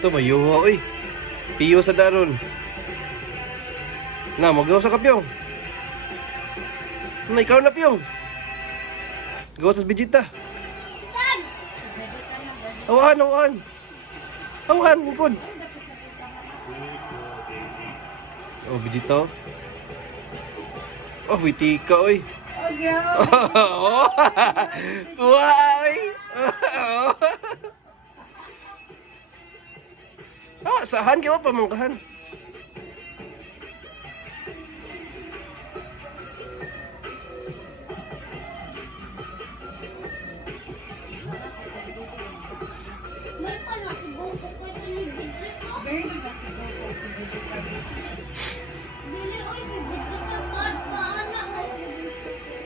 Ito ba yuha oy. Piyo sa daron. Na magaw sa kapyong. Na ikaw na piyong. Gawa sa Vegeta. Awahan, awahan. Awahan, lingkod. Oh, Vegeta. Oh, Vitika, oy. Oh, tuwa, oy. Ah, sahan kayo pamangkahan.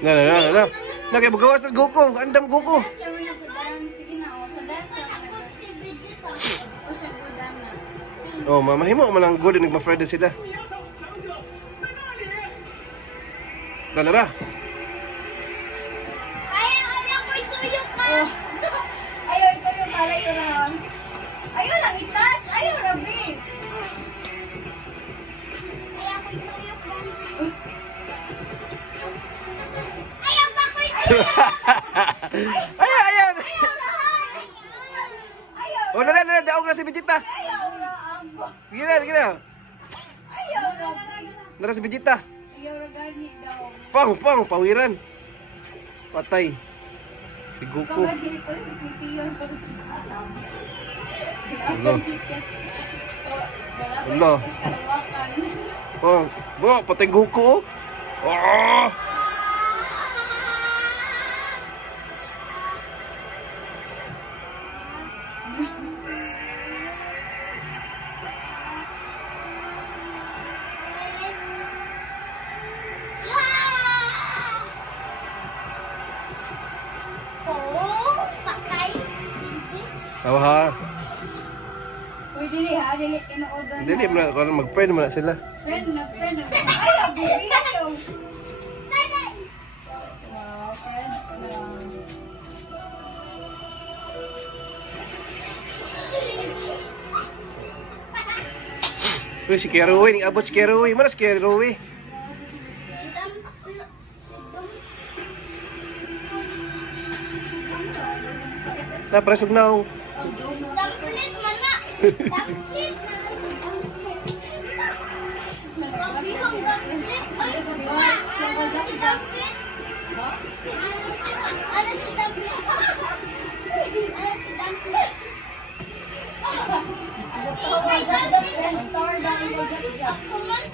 Na. Nakay magawa sa Goku. Andam Goku. Oh, mamahimo man ang good nagma-friend sila. Dalara. Ayaw ko isuyok ka. Ayaw ito yung para yun. Ayaw lang i-touch. Ayaw, Rabi. Ayaw ko isuyok ka. Ayaw ba ko isuyok? Ayan. Ayaw. Oh, na, daog na si Vegeta. Ayaw na ako. Gila. Ayaw na. Nara si Vegeta. Ayaw na gani daw. Pang, pawiran. Patay. Si Goku. Kapag dito yung pipiyon ko. Ano? Ano? Oh, patay Goku. Oh! Oh, patay. Tawa ha. Uy, dili ha. Dili kinuodon. Dili mo na mag-friend mo na sila. Friend na. Ayaw, baby. Ayaw. Wow, friends na. Uy, si Kerowe, ning abot si Kerowe. Mana si Kerowe? Na, presog na ako. Damplit man na. Damplit. Kapihong damplit. Ay, tuwa. Ano si damplit? Ano si damplit? Oh my God, Friends, star down. ako man.